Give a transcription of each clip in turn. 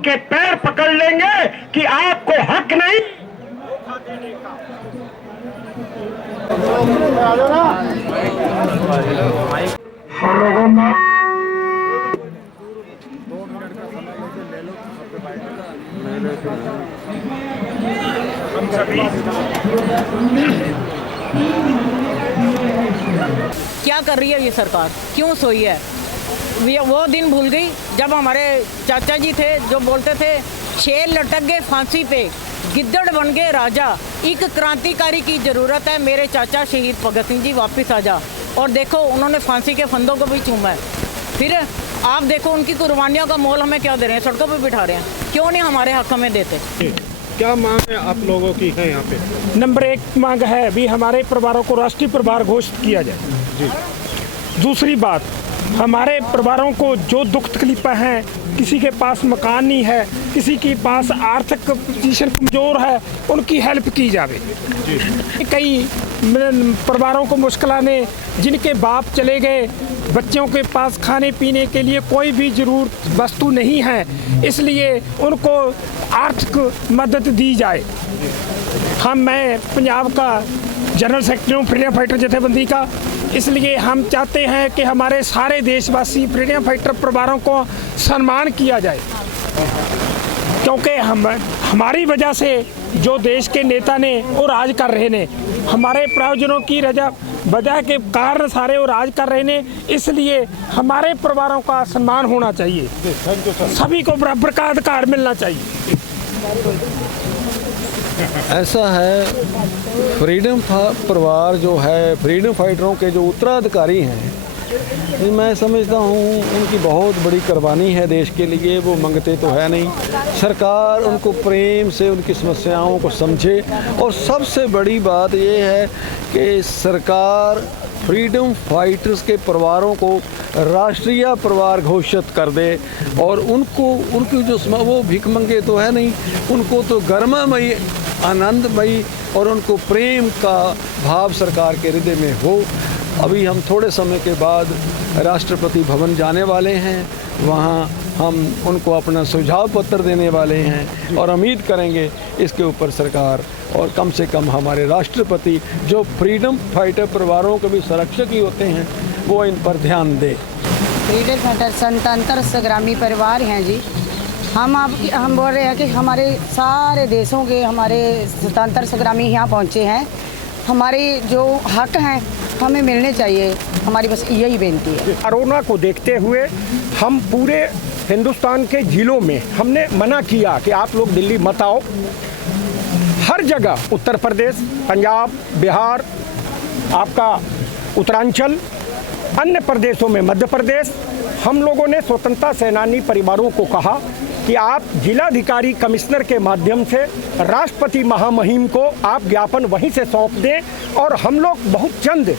उनके पैर पकड़ लेंगे कि आपको हक नहीं। हम लोगों ने क्या कर रही है ये सरकार, क्यों सोई है? वो दिन भूल गई जब हमारे चाचा जी थे जो बोलते थे शेर लटक गए फांसी पे, गिद्दड़ बन गए राजा, एक क्रांतिकारी की ज़रूरत है, मेरे चाचा शहीद भगत सिंह जी वापस आ जा। और देखो उन्होंने फांसी के फंदों को भी चूमा है। फिर आप देखो उनकी कुर्बानियों का मोल हमें क्या दे रहे हैं, सड़कों पे बिठा रहे हैं, क्यों नहीं हमारे हक में देते? क्या मांग है आप लोगों की है यहाँ पे? नंबर 1 मांग है भी हमारे परिवारों को राष्ट्रीय परिवार घोषित किया जाए जी। दूसरी बात, हमारे परिवारों को जो दुख तकलीफें हैं, किसी के पास मकान नहीं है, किसी के पास आर्थिक पोजीशन कमज़ोर है, उनकी हेल्प की जावे। कई परिवारों को मुश्किलें ने, जिनके बाप चले गए, बच्चों के पास खाने पीने के लिए कोई भी ज़रूरत वस्तु नहीं है, इसलिए उनको आर्थिक मदद दी जाए। मैं पंजाब का जनरल सेक्रेटरी हूँ फ्रीडम फाइटर जथेबंदी का, इसलिए हम चाहते हैं कि हमारे सारे देशवासी फ्रीडम फाइटर परिवारों को सम्मान किया जाए, क्योंकि हमारी वजह से जो देश के नेता ने वो राज कर रहे ने, हमारे प्रायोजनों की वजह के कारण सारे वो राज कर रहे ने, इसलिए हमारे परिवारों का सम्मान होना चाहिए, सभी को बराबर का अधिकार मिलना चाहिए। ऐसा है, फ्रीडम परिवार जो है, फ्रीडम फाइटरों के जो उत्तराधिकारी हैं, मैं समझता हूँ उनकी बहुत बड़ी कुर्बानी है देश के लिए। वो मांगते तो है नहीं, सरकार उनको प्रेम से उनकी समस्याओं को समझे। और सबसे बड़ी बात ये है कि सरकार फ्रीडम फाइटर्स के परिवारों को राष्ट्रीय परिवार घोषित कर दे, और उनकी जो वो भीख मंगे तो है नहीं, उनको तो गर्मामयी, आनंदमयी और उनको प्रेम का भाव सरकार के हृदय में हो। अभी हम थोड़े समय के बाद राष्ट्रपति भवन जाने वाले हैं, वहाँ हम उनको अपना सुझाव पत्र देने वाले हैं और उम्मीद करेंगे इसके ऊपर सरकार और कम से कम हमारे राष्ट्रपति जो फ्रीडम फाइटर परिवारों के भी संरक्षक ही होते हैं, वो इन पर ध्यान दे। फ्रीडम फाइटर स्वतंत्र संग्रामी परिवार हैं जी। हम बोल रहे हैं कि हमारे सारे देशों के हमारे स्वतंत्र संग्रामी यहाँ पहुँचे हैं, हमारे जो हक हैं हमें मिलने चाहिए, हमारी बस यही बेनती है। कोरोना को देखते हुए हम पूरे हिंदुस्तान के जिलों में हमने मना किया कि आप लोग दिल्ली मत आओ। हर जगह उत्तर प्रदेश, पंजाब, बिहार, आपका उत्तरांचल, अन्य प्रदेशों में मध्य प्रदेश, हम लोगों ने स्वतंत्रता सेनानी परिवारों को कहा कि आप जिलाधिकारी कमिश्नर के माध्यम से राष्ट्रपति महामहिम को आप ज्ञापन वहीं से सौंप दें, और हम लोग बहुत चंद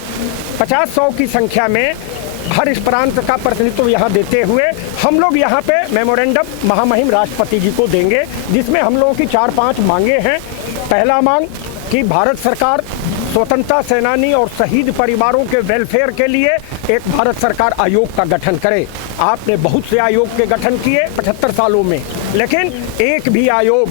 50-100 की संख्या में हर इस प्रांत का प्रतिनिधित्व यहाँ देते हुए हम लोग यहाँ पे मेमोरेंडम महामहिम राष्ट्रपति जी को देंगे, जिसमें हम लोगों की 4-5 मांगे हैं। पहला मांग कि भारत सरकार स्वतंत्रता सेनानी और शहीद परिवारों के वेलफेयर के लिए एक भारत सरकार आयोग का गठन करे। आपने बहुत से आयोग के गठन किए 75 सालों में, लेकिन एक भी आयोग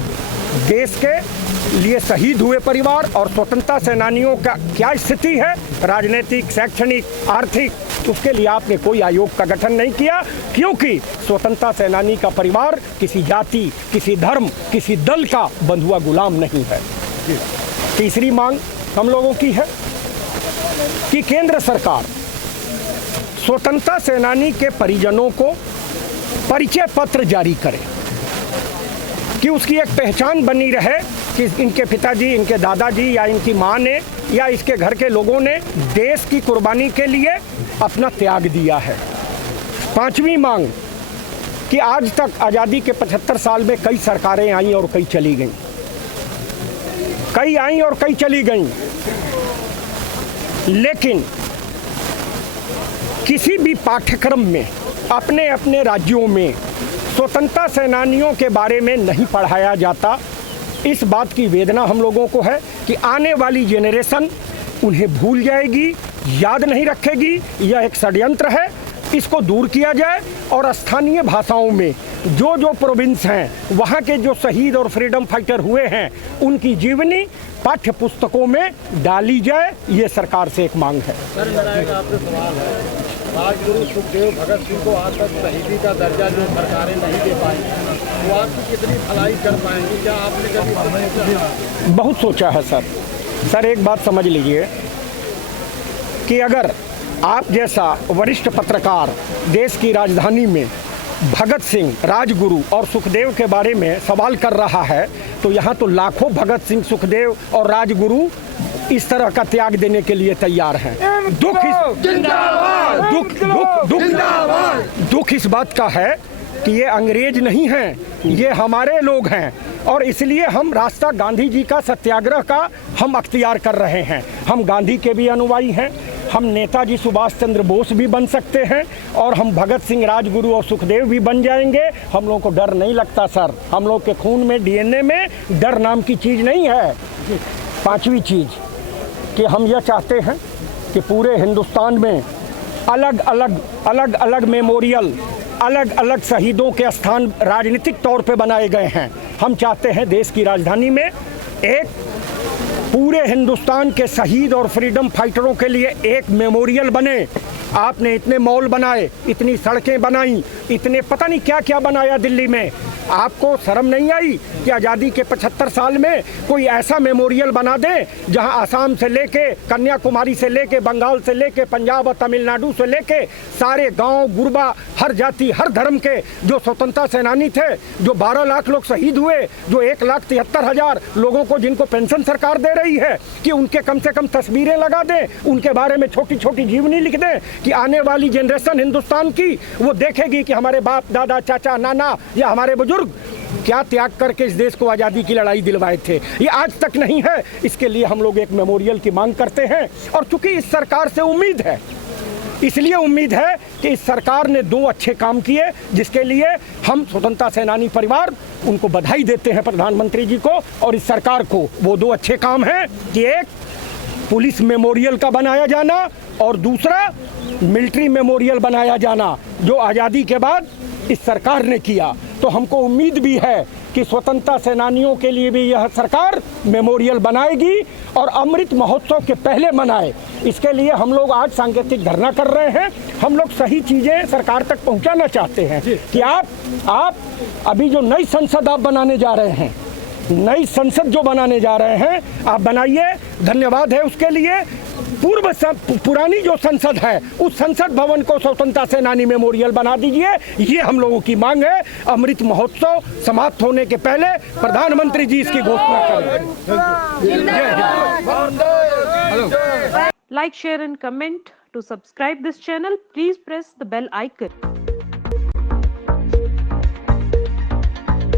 देश के लिए शहीद हुए परिवार और स्वतंत्रता सेनानियों का क्या स्थिति है, राजनीतिक, शैक्षणिक, आर्थिक, उसके लिए आपने कोई आयोग का गठन नहीं किया, क्योंकि स्वतंत्रता सेनानी का परिवार किसी जाति, किसी धर्म, किसी दल का बंधुआ गुलाम नहीं है। तीसरी मांग हम लोगों की है कि केंद्र सरकार स्वतंत्रता सेनानी के परिजनों को परिचय पत्र जारी करे, कि उसकी एक पहचान बनी रहे कि इनके पिताजी, इनके दादाजी या इनकी माँ ने या इसके घर के लोगों ने देश की कुर्बानी के लिए अपना त्याग दिया है। पांचवी मांग कि आज तक आज़ादी के 75 साल में कई सरकारें आई और कई चली गईं, कई आई और कई चली गईं, लेकिन किसी भी पाठ्यक्रम में अपने अपने राज्यों में स्वतंत्रता सेनानियों के बारे में नहीं पढ़ाया जाता। इस बात की वेदना हम लोगों को है कि आने वाली जेनरेशन उन्हें भूल जाएगी, याद नहीं रखेगी। यह एक षड्यंत्र है इसको दूर किया जाए और स्थानीय भाषाओं में जो प्रोविंस हैं वहाँ के जो शहीद और फ्रीडम फाइटर हुए हैं उनकी जीवनी पाठ्य पुस्तकों में डाली जाए, ये सरकार से एक मांग है। सर मेरा एक आपसे सवाल है, राजगुरु सुखदेव भगत सिंह को आज तक शहीदी का दर्जा जो सरकारें नहीं दे पाई, वो आपकी कितनी भलाई कर पाएंगी? क्या आपने कभी सोचा? बहुत सोचा है सर। एक बात समझ लीजिए कि अगर आप जैसा वरिष्ठ पत्रकार देश की राजधानी में भगत सिंह, राजगुरु और सुखदेव के बारे में सवाल कर रहा है तो यहाँ तो लाखों भगत सिंह, सुखदेव और राजगुरु इस तरह का त्याग देने के लिए तैयार हैं। दुख इस बात का है कि ये अंग्रेज नहीं हैं, ये हमारे लोग हैं और इसलिए हम रास्ता गांधी जी का सत्याग्रह का हम अख्तियार कर रहे हैं। हम गांधी के भी अनुयायी हैं, हम नेताजी सुभाष चंद्र बोस भी बन सकते हैं और हम भगत सिंह, राजगुरु और सुखदेव भी बन जाएंगे। हम लोगों को डर नहीं लगता सर, हम लोग के खून में, डीएनए में डर नाम की चीज़ नहीं है। पांचवी चीज़ कि हम यह चाहते हैं कि पूरे हिंदुस्तान में अलग अलग मेमोरियल, अलग अलग शहीदों के स्थान राजनीतिक तौर पे बनाए गए हैं। हम चाहते हैं देश की राजधानी में एक पूरे हिंदुस्तान के शहीद और फ्रीडम फाइटरों के लिए एक मेमोरियल बने। आपने इतने मॉल बनाए, इतनी सड़कें बनाई, इतने पता नहीं क्या क्या बनाया दिल्ली में, आपको शर्म नहीं आई कि आज़ादी के 75 साल में कोई ऐसा मेमोरियल बना दे जहां आसाम से लेके, कन्याकुमारी से लेके, बंगाल से लेके, पंजाब और तमिलनाडु से लेके सारे गांव गुरबा, हर जाति, हर धर्म के जो स्वतंत्रता सेनानी थे, जो 12 लाख लोग शहीद हुए, जो 1,73,000 लोगों को जिनको पेंशन सरकार दे रही है, कि उनके कम से कम तस्वीरें लगा दें, उनके बारे में छोटी छोटी जीवनी लिख दें कि आने वाली जनरेशन हिंदुस्तान की वो देखेगी कि हमारे बाप दादा, चाचा, नाना या हमारे बुजुर्ग क्या त्याग करके इस देश को आज़ादी की लड़ाई दिलवाए थे। ये आज तक नहीं है, इसके लिए हम लोग एक मेमोरियल की मांग करते हैं। और चूंकि इस सरकार से उम्मीद है, इसलिए उम्मीद है कि इस सरकार ने 2 अच्छे काम किए जिसके लिए हम स्वतंत्रता सेनानी परिवार उनको बधाई देते हैं, प्रधानमंत्री जी को और इस सरकार को। वो 2 अच्छे काम हैं कि एक पुलिस मेमोरियल का बनाया जाना और दूसरा मिलिट्री मेमोरियल बनाया जाना, जो आज़ादी के बाद इस सरकार ने किया। तो हमको उम्मीद भी है कि स्वतंत्रता सेनानियों के लिए भी यह सरकार मेमोरियल बनाएगी और अमृत महोत्सव के पहले मनाए। इसके लिए हम लोग आज सांकेतिक धरना कर रहे हैं। हम लोग सही चीज़ें सरकार तक पहुंचाना चाहते हैं कि आप अभी जो नई संसद आप बनाने जा रहे हैं, नई संसद जो बनाने जा रहे हैं आप बनाइए, धन्यवाद है उसके लिए। पुरानी जो संसद है उस संसद भवन को स्वतंत्रता सेनानी मेमोरियल बना दीजिए, ये हम लोगों की मांग है। अमृत महोत्सव समाप्त होने के पहले प्रधानमंत्री जी इसकी घोषणा करें। Like, share and comment. To subscribe this channel, please press the bell icon.